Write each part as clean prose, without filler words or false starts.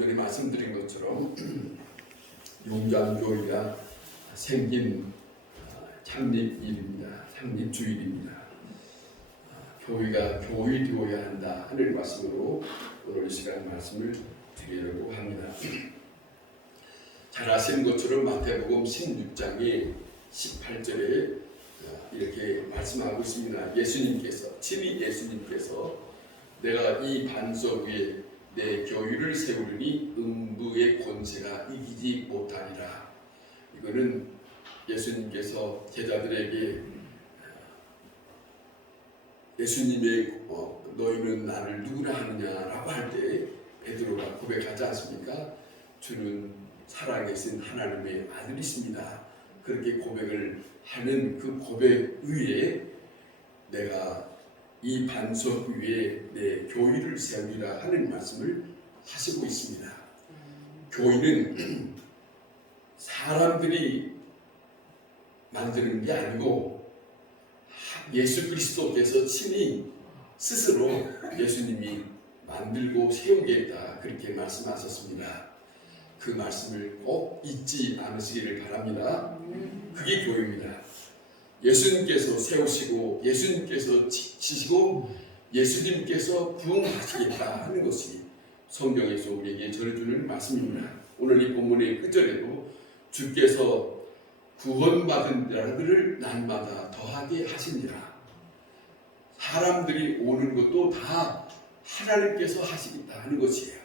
전에 말씀드린 것처럼 용장교회가 생긴 창립일입니다. 창립주일입니다. 교회가 교회되어야 한다 하는 말씀으로 오늘 이 시간 말씀을 드리려고 합니다. 잘 아시는 것처럼 마태복음 16장의 18절에 이렇게 말씀하고 있습니다. 친히 예수님께서 내가 이 반석 위에 내 교회를 세우리니 음부의 권세가 이기지 못하리라. 이거는 예수님께서 제자들에게 예수님의 너희는 나를 누구라 하느냐라고 할 때 베드로가 고백하지 않습니까? 주는 살아계신 하나님의 아들이십니다. 그렇게 고백을 하는 그 고백 위에 내가 이 반석 위에 내 교회를 세우리라 하는 말씀을 하시고 있습니다. 교회는 사람들이 만드는 게 아니고 예수 그리스도께서 친히 스스로 예수님이 만들고 세우겠다 그렇게 말씀하셨습니다. 그 말씀을 꼭 잊지 않으시기를 바랍니다. 그게 교회입니다. 예수님께서 세우시고 예수님께서 지시고 예수님께서 부흥하시겠다 하는 것이 성경에서 우리에게 전해주는 말씀입니다. 오늘 이 본문의 끝절에도 주께서 구원받은 자들을 날마다 더하게 하시니라. 사람들이 오는 것도 다 하나님께서 하시겠다 하는 것이에요.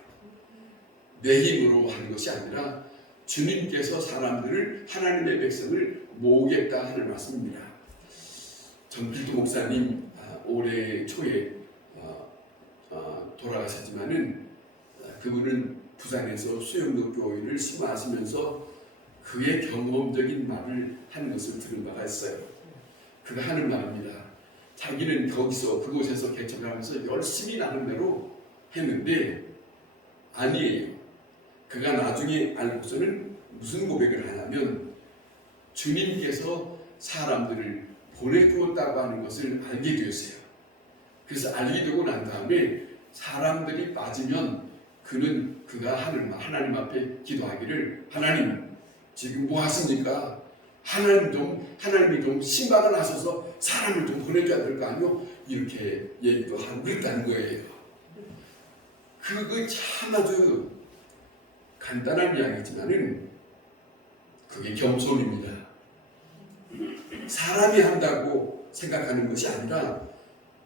내 힘으로 하는 것이 아니라 주님께서 사람들을 하나님의 백성을 모으겠다 하는 말씀입니다. 전필도 목사님 올해 초에 돌아가셨지만은 그분은 부산에서 수영록 교회를 심화하시면서 그의 경험적인 말을 하는 것을 들은 바가 있어요. 그가 하는 말입니다. 자기는 거기서 그곳에서 개척하면서 열심히 나름대로 했는데 아니에요. 그가 나중에 알고서는 무슨 고백을 하냐면 주님께서 사람들을 보내주었다고 하는 것을 알게 되었어요. 그래서 알게 되고 난 다음에 사람들이 빠지면 그가 하나님 앞에 기도하기를 하나님 지금 뭐 하십니까? 하나님이 좀 신방을 하셔서 사람을 좀 보내줘야 될 거 아니요? 이렇게 얘기도 하고 그랬다는 거예요. 그거 참 아주 간단한 이야기지만은 그게 겸손입니다. 사람이 한다고 생각하는 것이 아니라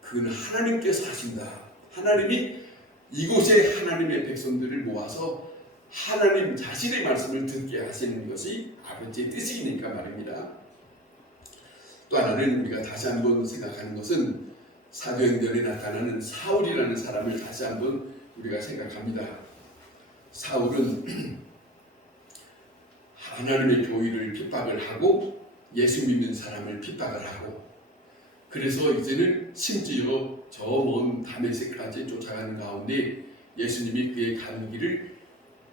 그건 하나님께서 하신다. 하나님이 이곳에 하나님의 백성들을 모아서 하나님 자신의 말씀을 듣게 하시는 것이 아버지의 뜻이니까 말입니다. 또 하나는 우리가 다시 한번 생각하는 것은 사도행전에 나타나는 사울이라는 사람을 다시 한번 우리가 생각합니다. 사울은 하나님의 교회를 핍박을 하고 예수 믿는 사람을 핍박을 하고 그래서 이제는 심지어 저 먼 다메섹까지 쫓아가는 가운데 예수님이 그의 가는 길을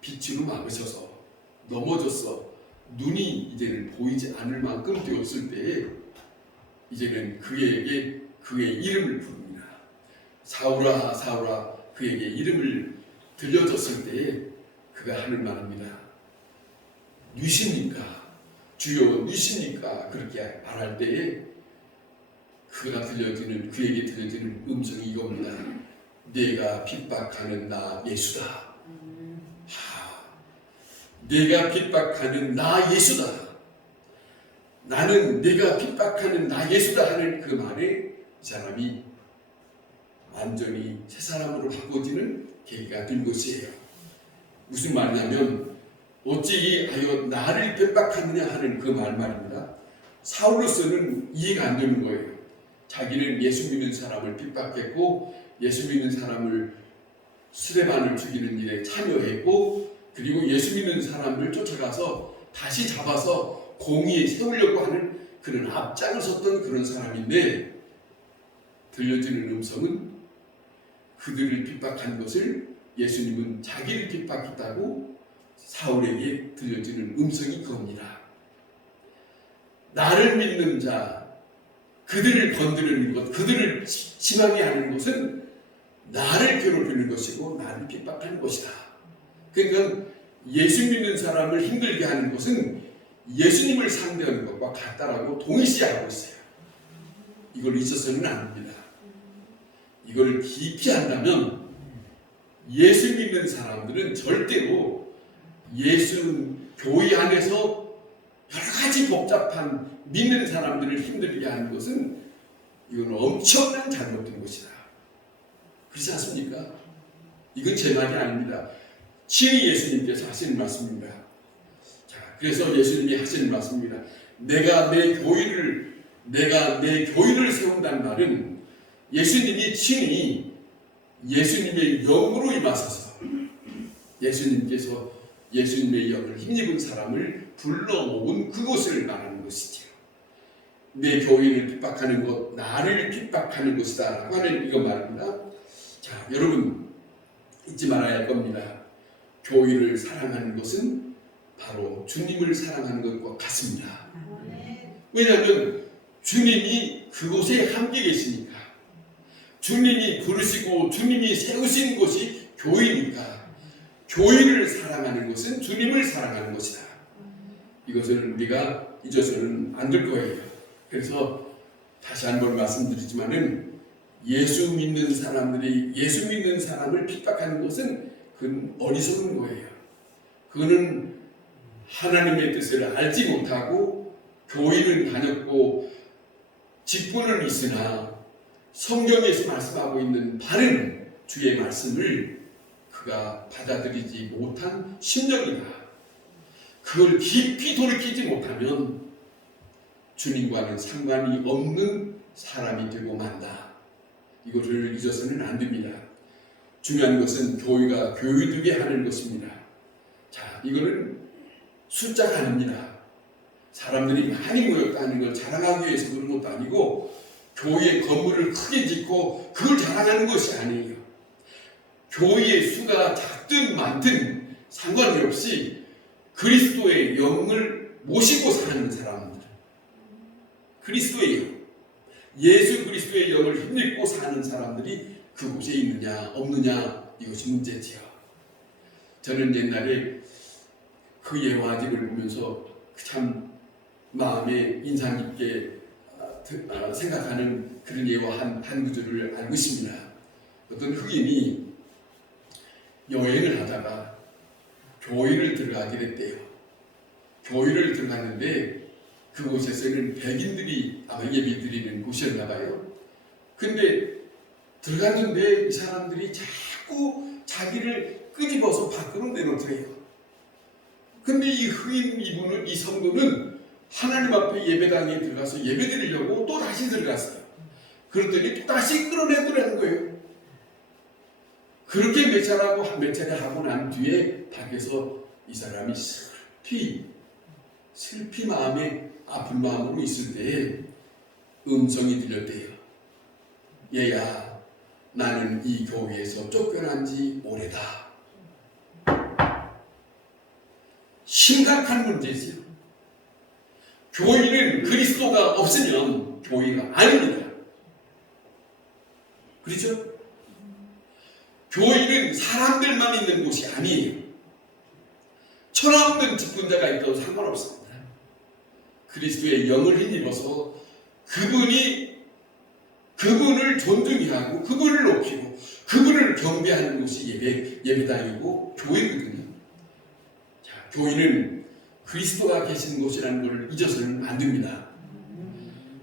빛으로 막으셔서 넘어져서 눈이 이제는 보이지 않을 만큼 되었을 때에 이제는 그에게 그의 이름을 부릅니다. 사울아 사울아 그에게 이름을 들려줬을 때에 그가 하는 말입니다. 누십니까? 주여 누십니까? 그렇게 말할 때에 그에게 들려지는 음성이 이겁니다. 내가 핍박하는 나 예수다. 내가 핍박하는 나 예수다. 나는 내가 핍박하는 나 예수다 하는 그 말에 이 사람이 완전히 새 사람으로 바꿔지는 계기가 된 것이에요. 무슨 말이냐면 어찌하여 나를 핍박하느냐 하는 그 말입니다. 사울로서는 이해가 안 되는 거예요. 자기는 예수 믿는 사람을 핍박했고 예수 믿는 사람을 스데반을 죽이는 일에 참여했고 그리고 예수 믿는 사람을 쫓아가서 다시 잡아서 공의에 세우려고 하는 그런 앞장을 섰던 그런 사람인데 들려지는 음성은 그들을 핍박한 것을 예수님은 자기를 핍박했다고 사울에게 들려지는 음성이 그겁니다. 나를 믿는 자 그들을 건드리는 것, 그들을 심하게 하는 것은 나를 괴롭히는 것이고 나를 핍박하는 것이다. 그러니까 예수 믿는 사람을 힘들게 하는 것은 예수님을 상대하는 것과 같다라고 동일시하고 있어요. 이걸 잊어서는 안 됩니다. 이걸 깊이 한다면 예수 믿는 사람들은 절대로 예수 교회 안에서 여러 가지 복잡한 믿는 사람들을 힘들게 하는 것은 이건 엄청난 잘못된 것이다. 그렇지 않습니까? 이건 제 말이 아닙니다. 친히 예수님께서 하시는 말씀입니다. 자, 그래서 예수님이 하시는 말씀입니다. 내가 내 교회를 세운다는 말은 예수님이 친히 예수님의 영으로 임하셔서 예수님께서 예수님의 영을 힘입은 사람을 불러모은 그것을 말하는 것이죠. 내 교회를 핍박하는 것, 나를 핍박하는 것이다 라고 하는 이거 말입니다. 자, 여러분 잊지 말아야 할 겁니다. 교회를 사랑하는 것은 바로 주님을 사랑하는 것과 같습니다. 왜냐하면 주님이 그곳에 함께 계시니까, 주님이 부르시고 주님이 세우신 곳이 교회니까 교회를 사랑하는 것은 주님을 사랑하는 것이다. 이것을 우리가 잊어서는 안 될 거예요. 그래서 다시 한번 말씀드리지만은 예수 믿는 사람들이 예수 믿는 사람을 핍박하는 것은 그건 어리석은 거예요. 그거는 하나님의 뜻을 알지 못하고 교회는 다녔고 직분은 있으나 성경에서 말씀하고 있는 바른 주의 말씀을 그가 받아들이지 못한 심령이다. 그걸 깊이 돌이키지 못하면 주님과는 상관이 없는 사람이 되고 만다. 이것을 잊어서는 안 됩니다. 중요한 것은 교회가 교회되게 하는 것입니다. 자, 이거는 숫자가 아닙니다. 사람들이 많이 모였다는 걸 자랑하기 위해서 그런 것도 아니고 교회의 건물을 크게 짓고 그걸 자랑하는 것이 아니에요. 교회의 수가 작든 많든 상관이 없이 그리스도의 영을 모시고 사는 사람들, 그리스도의 영, 예수 그리스도의 영을 힘입고 사는 사람들이 그곳에 있느냐 없느냐 이것이 문제지요. 저는 옛날에 그 예화집을 보면서 참 마음에 인상 깊게 생각하는 그런 예화 한 구절을 알고 있습니다. 어떤 흑인이 여행을 하다가 교회를 들어가게 됐대요. 교회를 들어갔는데 그곳에서는 백인들이 아마 예배드리는 곳이었나 봐요. 근데 들어갔는데 이 사람들이 자꾸 자기를 끄집어서 밖으로 내놓더래요. 근데 이 흑인 이분은, 이 성도는 하나님 앞에 예배당에 들어가서 예배드리려고 또 다시 들어갔어요. 그랬더니 또 다시 끌어내더라는 거예요. 그렇게 몇 차례 하고 난 뒤에 밖에서 이 사람이 슬피 마음에 아픈 마음으로 있을 때에 음성이 들렸대요. 얘야, 나는 이 교회에서 쫓겨난 지 오래다. 심각한 문제지요. 교회는 그리스도가 없으면 교회가 아닙니다. 그렇죠? 교회는 사람들만 있는 곳이 아니에요. 천없는 직분자가 있다고 상관없습니다. 그리스도의 영을 힘입어서 그분을 존중히 하고 그분을 높이고 그분을 경배하는 곳이 예배당이고 교회거든요. 자, 교회는 그리스도가 계신 곳이라는 것을 잊어서는 안 됩니다.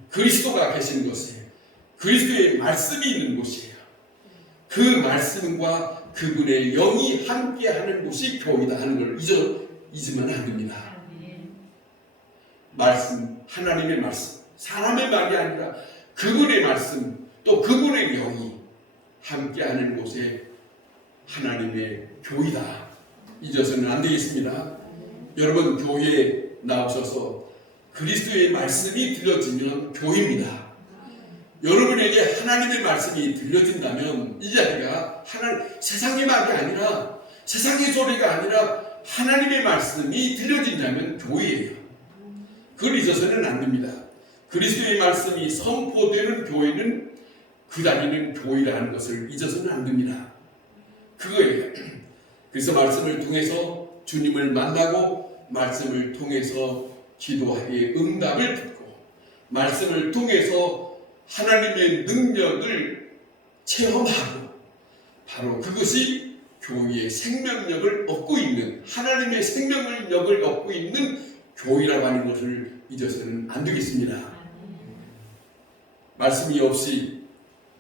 그리스도가 계신 곳에 그리스도의 말씀이 있는 곳이에요. 그 말씀과 그분의 영이 함께하는 곳이 교회다 하는 걸 잊으면 안 됩니다. 말씀, 하나님의 말씀, 사람의 말이 아니라 그분의 말씀, 또 그분의 영이 함께하는 곳에 하나님의 교회다. 잊어서는 안 되겠습니다. 여러분, 교회에 나오셔서 그리스도의 말씀이 들려지면 교회입니다. 여러분에게 하나님의 말씀이 들려진다면 이 자리가 세상의 말이 아니라, 세상의 소리가 아니라 하나님의 말씀이 들려진다면 교회예요. 그걸 잊어서는 안 됩니다. 그리스도의 말씀이 선포되는 교회는 그 자리는 교회라는 것을 잊어서는 안 됩니다. 그거예요. 그래서 말씀을 통해서 주님을 만나고 말씀을 통해서 기도하기에 응답을 듣고 말씀을 통해서 하나님의 능력을 체험하고 바로 그것이 교회의 생명력을 얻고 있는 하나님의 생명력을 얻고 있는 교회라고 하는 것을 잊어서는 안 되겠습니다. 말씀이 없이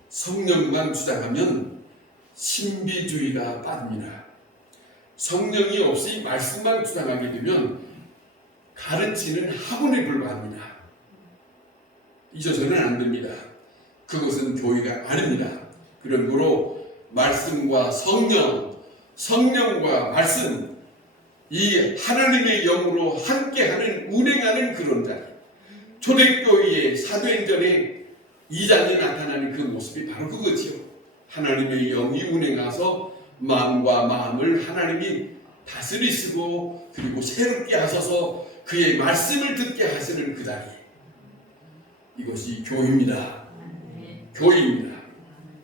성령만 주장하면 신비주의가 빠집니다. 성령이 없이 말씀만 주장하게 되면 가르치는 학원에 불과합니다. 잊어서는 안 됩니다. 그것은 교회가 아닙니다. 그러므로 말씀과 성령과 말씀, 이 하나님의 영으로 함께하는 운행하는 그런 자리, 초대교회의 사도행전에 2장에 나타나는 그 모습이 바로 그거지요. 하나님의 영이 운행하서 마음과 마음을 하나님이 다스리시고 그리고 새롭게 하셔서 그의 말씀을 듣게 하시는 그 자리, 이것이 교회입니다. 교회입니다.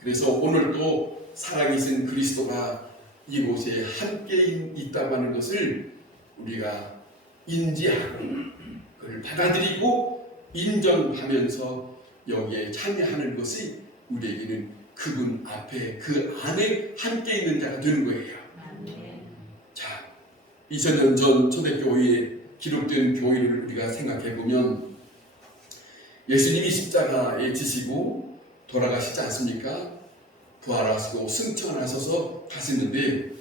그래서 오늘도 살아계신 그리스도가 이곳에 함께 있다고 하는 것을 우리가 인지하고 그걸 받아들이고 인정하면서 여기에 참여하는 것이 우리에게는 그분 앞에 그 안에 함께 있는 자가 되는 거예요. 자, 2000년 전 초대교회에 기록된 교회를 우리가 생각해 보면 예수님이 십자가에 지시고 돌아가시지 않습니까? 부활하시고 승천하셔서 가시는데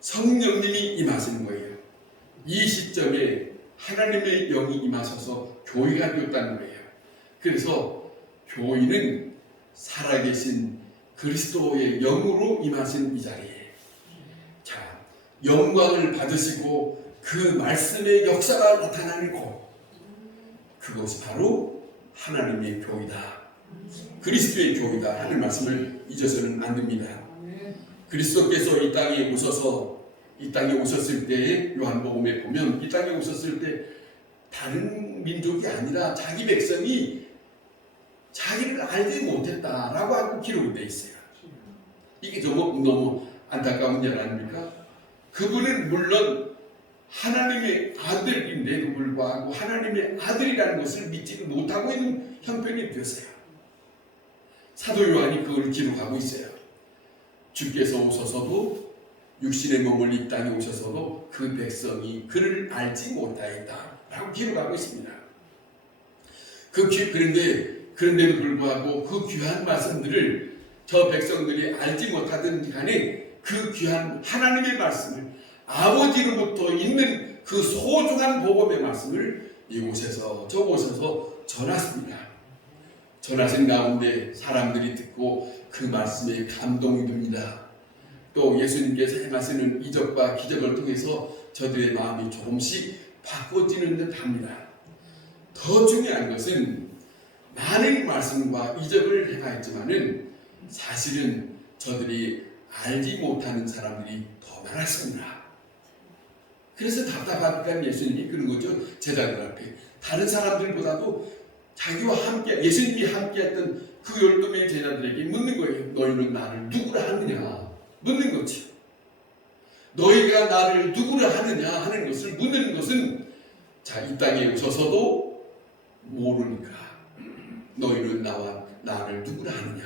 성령님이 임하시는 거예요. 이 시점에 하나님의 영이 임하셔서 교회가 되었다는 거예요. 그래서 교회는 살아계신 그리스도의 영으로 임하신 이 자리에 자, 영광을 받으시고 그 말씀의 역사가 나타나는 곳, 그것이 바로 하나님의 교회다, 그리스도의 교회다 하는 말씀을 잊어서는 안 됩니다. 그리스도께서 이 땅에 오셨을 때에 요한복음에 보면 이 땅에 오셨을 때 다른 민족이 아니라 자기 백성이 자기를 알지 못했다라고 하고 기록이 되어 있어요. 이게 너무 안타까운 일 아닙니까? 그분은 물론 하나님의 아들인데도 불구하고 하나님의 아들이라는 것을 믿지 못하고 있는 형편이 되었어요. 사도 요한이 그걸 기록하고 있어요. 주께서 오셔서도 육신의 몸을 이 땅에 오셔서도 그 백성이 그를 알지 못하였다라고 기록하고 있습니다. 그런데도 불구하고 그 귀한 말씀들을 저 백성들이 알지 못하든 간에 그 귀한 하나님의 말씀을 아버지로부터 있는 그 소중한 복음의 말씀을 이곳에서 저곳에서 전하십니다. 전하신 가운데 사람들이 듣고 그 말씀에 감동이 듭니다. 또 예수님께서 행하시는 이적과 기적을 통해서 저들의 마음이 조금씩 바꿔지는 듯 합니다. 더 중요한 것은 많은 말씀과 이적을 행하였지만은 사실은 저들이 알지 못하는 사람들이 더 많았습니다. 그래서 답답하니까 예수님이 그런 거죠. 제자들 앞에 다른 사람들보다도 자기와 함께 예수님이 함께했던 그 12명의 제자들에게 묻는 거예요. 너희는 나를 누구라 하느냐 묻는 거죠. 너희가 나를 누구라 하느냐 하는 것을 묻는 것은 자, 이 땅에 오셔서도 모르니까 너희는 나를 누구라 하느냐.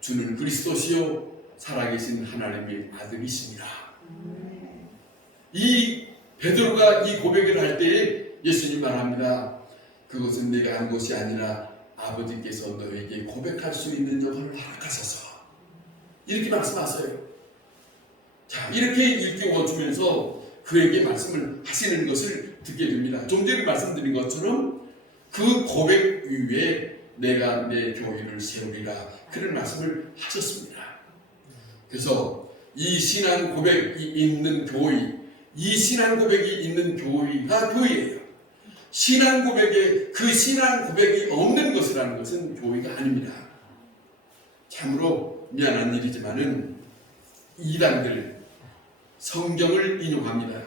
주는 그리스도시요 살아계신 하나님의 아들이십니다. 이 베드로가 이 고백을 할 때에 예수님 말합니다. 그것은 내가 한 것이 아니라 아버지께서 너에게 고백할 수 있는 영혼을 허락하셔서 이렇게 말씀하세요. 자, 이렇게 일깨워 주면서 그에게 말씀을 하시는 것을 듣게 됩니다. 좀 전에 말씀드린 것처럼 그 고백 위에 내가 내 교회를 세우리라 그런 말씀을 하셨습니다. 그래서 이 신앙 고백이 있는 교회, 이 신앙 고백이 있는 교회가 교회예요. 신앙 고백에 그 신앙 고백이 없는 것이라는 것은 교회가 아닙니다. 참으로 미안한 일이지만은 이단들 성경을 인용합니다.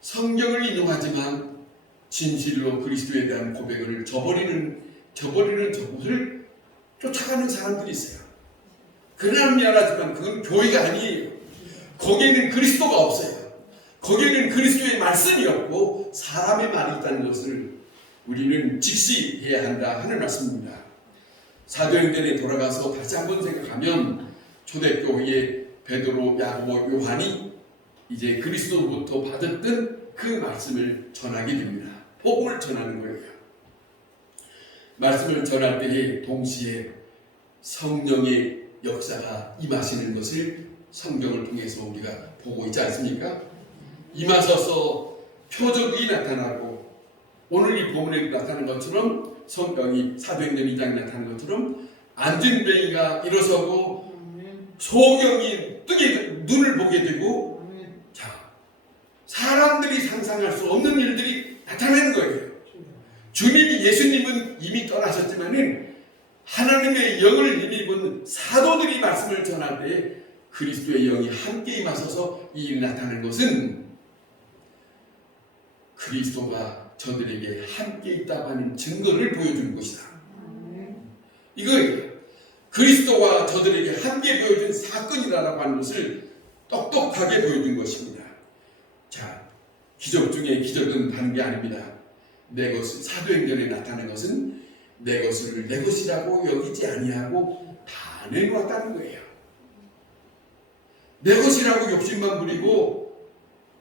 성경을 인용하지만 진실로 그리스도에 대한 고백을 저버리는 저것을 쫓아가는 사람들이 있어요. 그러나 미안하지만 그건 교회가 아니에요. 거기에는 그리스도가 없어요. 거기에는 그리스도의 말씀이 없고 사람의 말이 있다는 것을 우리는 직시해야 한다 하는 말씀입니다. 사도행전에 돌아가서 다시 한번 생각하면 초대교회의 베드로, 야고보, 요한이 이제 그리스도로부터 받았던 그 말씀을 전하게 됩니다. 복음을 전하는 거예요. 말씀을 전할 때에 동시에 성령의 역사가 임하시는 것을 성경을 통해서 우리가 보고 있지 않습니까? 임하셔서 표적이 나타나고 오늘 이 본문에 나타난 것처럼 성경이 사도행전 2장에 나타난 것처럼 안진뱅이가 일어서고 소경이 뜨게 눈을 보게 되고 자 사람들이 상상할 수 없는 일들이 나타나는 거예요. 주님이 예수님은 이미 떠나셨지만은 하나님의 영을 힘입은 사도들이 말씀을 전할 때 그리스도의 영이 함께 임하셔서 이 일이 나타나는 것은 그리스도가 저들에게 함께 있다고 하는 증거를 보여주는 것이다. 이거예요. 그리스도와 저들에게 함께 보여준 사건이라고 하는 것을 똑똑하게 보여준 것입니다. 자, 기적 중에 기적은 다른 게 아닙니다. 내 것을 사도행전에 나타난 것은 내 것을 내 것이라고 여기지 아니하고 다 내놓았다는 거예요. 내 것이라고 욕심만 부리고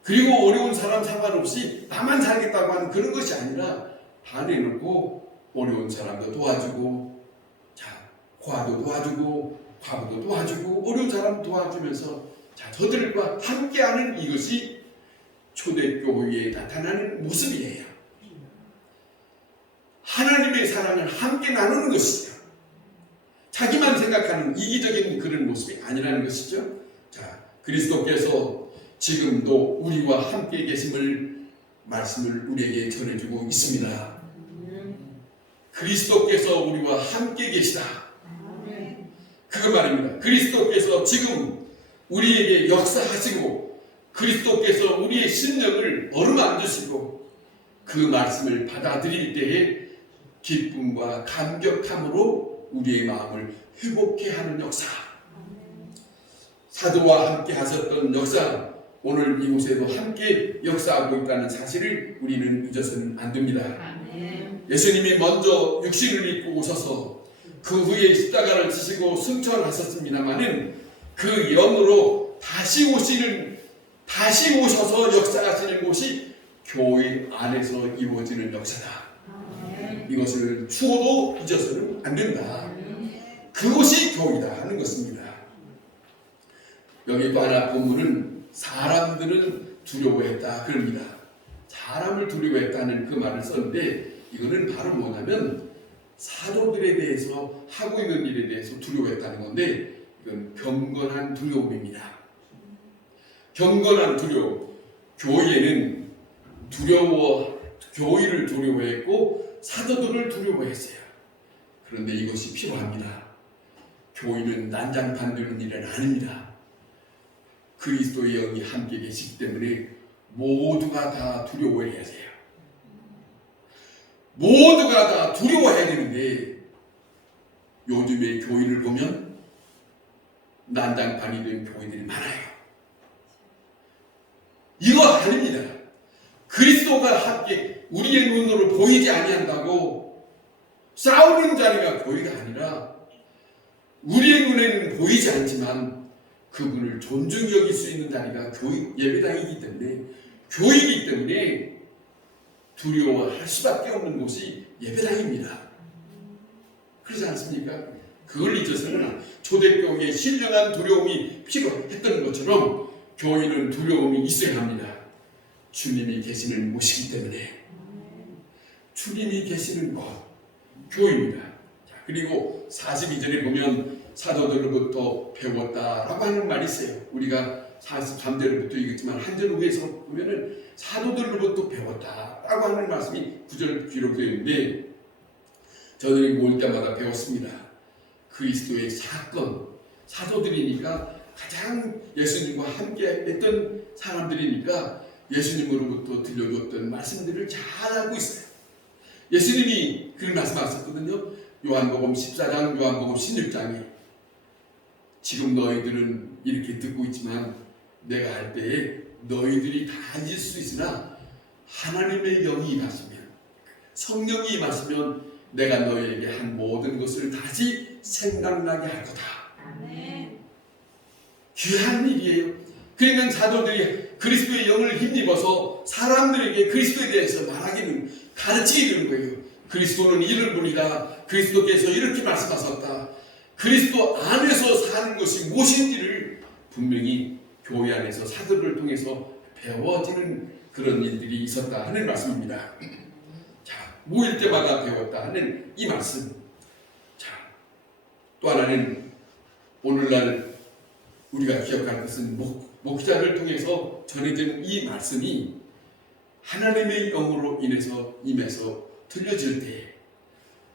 그리고 어려운 사람 상관없이 나만 살겠다고 하는 그런 것이 아니라 다 내놓고 어려운 사람도 도와주고 자 고아도 도와주고 과부도 도와주고 어려운 사람 도와주면서 자 저들과 함께하는 이것이 초대교회에 나타나는 모습이에요. 하나님의 사랑을 함께 나누는 것이죠. 자기만 생각하는 이기적인 그런 모습이 아니라는 것이죠. 자, 그리스도께서 지금도 우리와 함께 계심을 말씀을 우리에게 전해주고 있습니다. 그리스도께서 우리와 함께 계시다. 그거 말입니다. 그리스도께서 지금 우리에게 역사하시고 그리스도께서 우리의 심령을 어루만드시고 그 말씀을 받아들일 때에 기쁨과 감격함으로 우리의 마음을 회복케 하는 역사. 사도와 함께 하셨던 역사, 오늘 이곳에도 함께 역사하고 있다는 사실을 우리는 잊어서는 안 됩니다. 예수님이 먼저 육신을 입고 오셔서 그 후에 십자가를 지시고 승천하셨습니다마는 그 영으로 다시 오셔서 역사하시는 곳이 교회 안에서 이루어지는 역사다. 이것을 추호도 잊어서는 안 된다. 그것이 교회다 하는 것입니다. 여기 또 하나 본문은 사람들은 두려워했다 그럽니다. 사람을 두려워했다는 그 말을 썼는데 이거는 바로 뭐냐면 사도들에 대해서 하고 있는 일에 대해서 두려워했다는 건데 이건 경건한 두려움입니다. 경건한 두려움. 교회는 교회를 두려워했고 사도들을 두려워했어요. 그런데 이것이 필요합니다. 교회는 난장판되는 일은 아닙니다. 그리스도의 영이 함께 계시기 때문에 모두가 다 두려워해야 돼요. 모두가 다 두려워해야 되는데 요즘의 교회를 보면 난장판이 된 교회들이 많아요. 이거 아닙니다. 그리스도가 함께 우리의 눈으로 보이지 아니한다고 싸우는 자리가 교회가 아니라 우리의 눈에는 보이지 않지만 그분을 존중히 여길 수 있는 자리가 예배당이기 때문에 교회이기 때문에 두려워할 수밖에 없는 곳이 예배당입니다. 그렇지 않습니까? 그걸 잊어서는 초대교회에 신령한 두려움이 필요했던 것처럼 교회는 두려움이 있어야 합니다. 주님이 계시는 곳이기 때문에 주님이 계시는 곳 교회입니다. 그리고 42절에 보면 사도들로부터 배웠다라고 하는 말이 있어요. 우리가 43절부터 읽었지만 한 절 위에서 보면은 사도들로부터 배웠다라고 하는 말씀이 9절 기록되어 있는데 저들이 모일 때마다 배웠습니다. 그리스도의 사건, 사도들이니까 가장 예수님과 함께 했던 사람들이니까 예수님으로부터 들려줬던 말씀들을 잘 알고 있어요. 예수님이 그런 말씀하셨거든요. 요한복음 14장, 요한복음 16장에 지금 너희들은 이렇게 듣고 있지만 내가 할 때에 너희들이 다 잊을 수 있으나 하나님의 영이 임하시면, 성령이 임하시면 내가 너희에게 한 모든 것을 다시 생각나게 할 거다. 아멘. 귀한 일이에요. 그러니까 사도들이 그리스도의 영을 힘입어서 사람들에게 그리스도에 대해서 말하기는, 가르치게 되는 거예요. 그리스도는 이런 분이다. 그리스도께서 이렇게 말씀하셨다. 그리스도 안에서 사는 것이 무엇인지를 분명히 교회 안에서 사도를 통해서 배워지는 그런 일들이 있었다 하는 말씀입니다. 자, 모일 때마다 배웠다 하는 이 말씀. 자, 또 하나는 오늘날 우리가 기억할 것은 목자를 통해서 전해진 이 말씀이 하나님의 영으로 인해서 임해서 들려질 때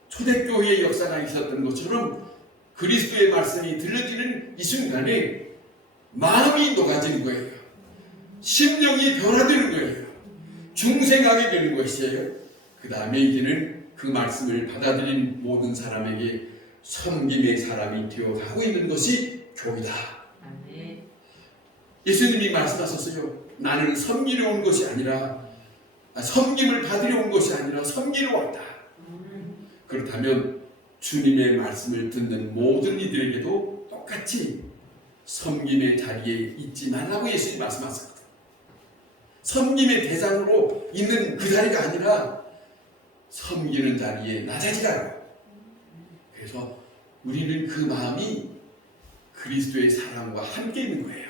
초대교회의 역사가 있었던 것처럼 그리스도의 말씀이 들려지는 이 순간에 마음이 녹아지는 거예요. 심령이 변화되는 거예요. 중생하게 되는 것이에요. 그 다음에 이제는 그 말씀을 받아들인 모든 사람에게 섬김의 사람이 되어가고 있는 것이 교회다. 예수님이 말씀하셨어요. 나는 섬기러 온 것이 아니라, 섬김을 받으러 온 것이 아니라 섬기러 왔다. 그렇다면 주님의 말씀을 듣는 모든 이들에게도 똑같이 섬김의 자리에 있지 말라고 예수님이 말씀하셨거든요. 섬김의 대상으로 있는 그 자리가 아니라 섬기는 자리에 낮아지라고. 그래서 우리는 그 마음이 그리스도의 사랑과 함께 있는 거예요.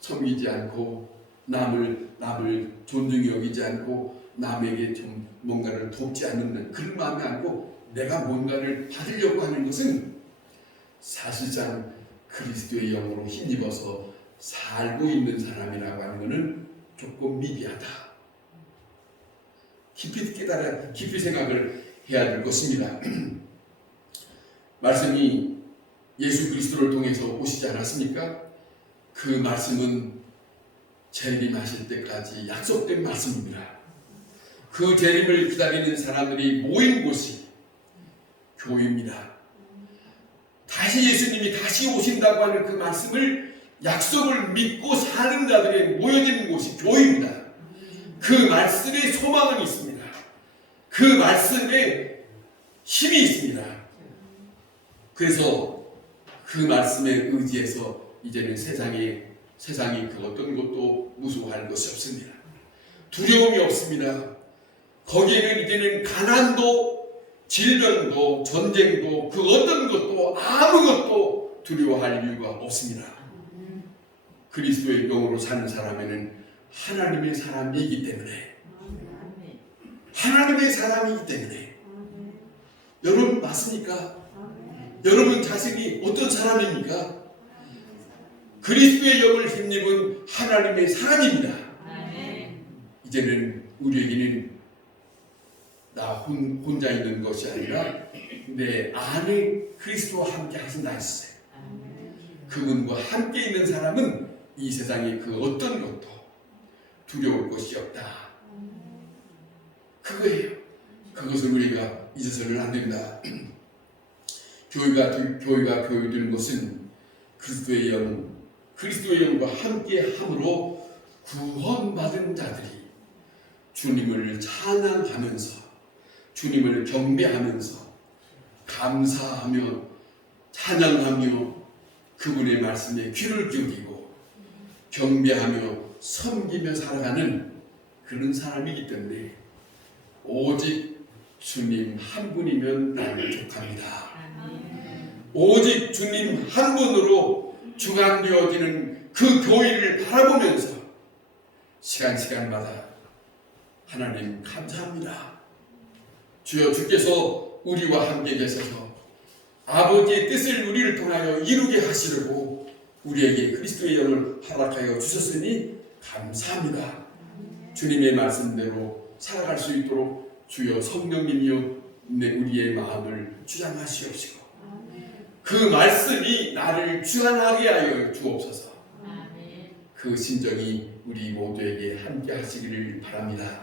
섬기지 않고 남을 존중히 여기지 않고 남에게 좀 뭔가를 돕지 않는 그런 마음이 아니고 내가 뭔가를 받으려고 하는 것은 사실상 그리스도의 영으로 힘입어서 살고 있는 사람이라고 하는 것은 조금 미비하다. 깊이 생각을 해야 될 것입니다. 말씀이 예수 그리스도를 통해서 오시지 않았습니까? 그 말씀은 재림하실 때까지 약속된 말씀입니다. 그 재림을 기다리는 사람들이 모인 곳이 교회입니다. 다시 예수님이 다시 오신다고 하는 그 말씀을 약속을 믿고 사는 자들이 모여지는 곳이 교회입니다. 그 말씀에 소망은 있습니다. 그 말씀에 힘이 있습니다. 그래서 그 말씀에 의지해서 이제는 세상이 그 어떤 것도 무서워할 것이 없습니다. 두려움이 없습니다. 거기에는 이제는 가난도 질병도 전쟁도 그 어떤 것도 아무것도 두려워할 이유가 없습니다. 그리스도의 영으로 사는 사람에는 하나님의 사람이기 때문에 여러분 맞습니까? 여러분 자신이 어떤 사람입니까? 그리스도의 영을 힘입은 하나님의 사람입니다. 이제는 우리에게는 나 혼자 있는 것이 아니라 내 안에 그리스도와 함께 하신다 했어요. 그분과 함께 있는 사람은 이 세상의 그 어떤 것도 두려울 것이 없다. 그거예요. 그것을 우리가 잊어서는 안 된다. 교회가 교회되는 것은 그리스도의 영과 함께 함으로 구원받은 자들이 주님을 찬양하면서 주님을 경배하면서 감사하며 찬양하며 그분의 말씀에 귀를 기울이고 경배하며 섬기며 살아가는 그런 사람이기 때문에 오직 주님 한 분이면 나는 족합니다. 오직 주님 한 분으로 주관되어지는 그 교회를 바라보면서 시간마다 하나님 감사합니다. 주여 주께서 우리와 함께 계셔서 아버지의 뜻을 우리를 통하여 이루게 하시려고 우리에게 그리스도의 영을 허락하여 주셨으니 감사합니다. 주님의 말씀대로 살아갈 수 있도록 주여 성령님이여 우리의 마음을 주장하시옵시고 그 말씀이 나를 주관하게 하여 주옵소서. 그 심정이 우리 모두에게 함께 하시기를 바랍니다.